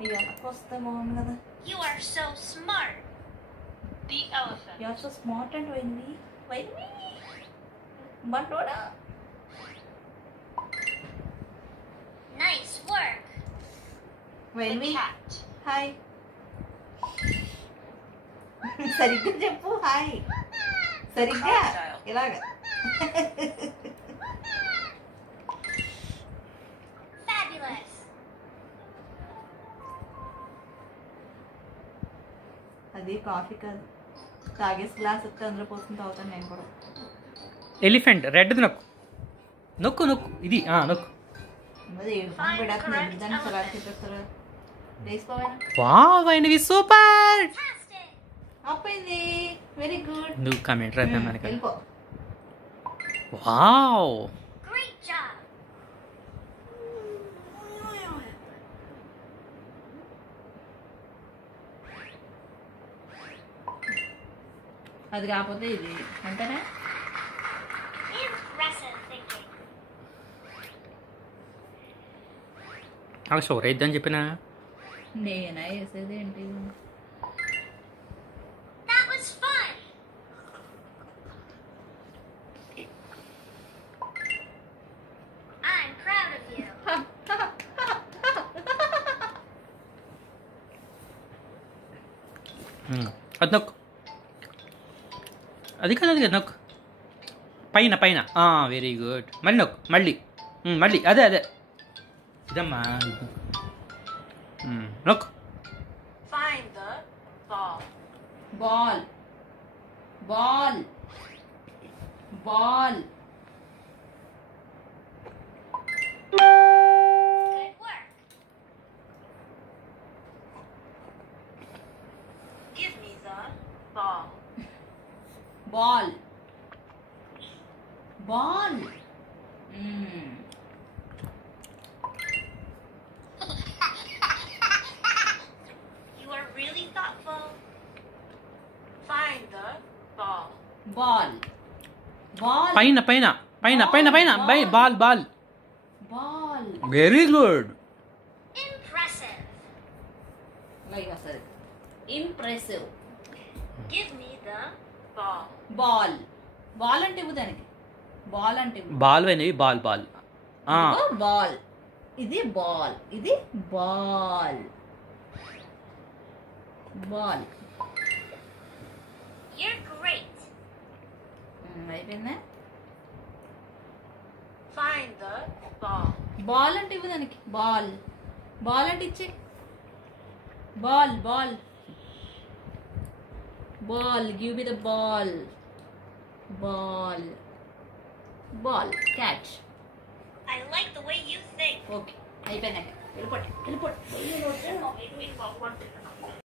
అయ్యో వస్తే బాగుంది కదా. You are so smart. The elephant. You are so smart and వైన్వి. బంటోడా. Nice work. వైన్వి. The cat. హాయ్. సరిగ్గా చెప్పు హాయ్. సరిగ్గా ఇలాగా. Fabulous. అది కాఫీ కాదు, తాగేసి గ్లాస్ వస్తే అందులో పోసుకుని తాగుతాను నేను కూడా. ఎలిఫెంట్ రెడ్ది నొక్కు నొక్కు నొక్కు ఇది నొక్కు. దాన్ని సలా చెప్పేస్తారు. వేసుకోవాలి. వావ్ వైనవి సూపర్. Fantastic. అప్పయింది. Very good. నువ్వు కమెంట్ రాపే మనకి. వెళ్ళిపో. Wow Great job. అది కాకపోతే ఇది అంతేనా? Impressive thinking. నాకు షోర్ అయిద్దని చెప్పినా. నేనా వేసేది ఏంటి? That was fun. I'm proud of you. అది నొక్కు. అది కాదు అది నొక్కు. పైన పైన వెరీ గుడ్. మళ్ళీ నొక్కు మళ్ళీ మళ్ళీ అదే అదే ఇదమ్మా నొక్కు. Find the ball. Ball ball ball. Good work. Give me the ball. Ball ball. You are really thoughtful. Find the ball. Ball ball పైన పైన పైన పైన పైన ball ball. Ball. Very good. Impressive. Like వస్తుంది. Impressive. Give me the ball. Ball ball అంటే ఇవ్వు దానికి. Ball అంటే ఇవ్వు. బాల్ వైనవి బాల్ బాల్. ఇదిగో బాల్. ఇది బాల్. ఇది బాల్ బాల్. You're great. అయిపోయిందా? Find the ball. బాల్ అంటే ఇవ్వు దానికి. బాల్ బాల్ అంటే ఇచ్చే. Ball ball ball. Give me the ball. Ball ball. Catch. I like the way you think. Okay అయిపోయినాక వెళ్ళిపోండి వెళ్ళిపోండి.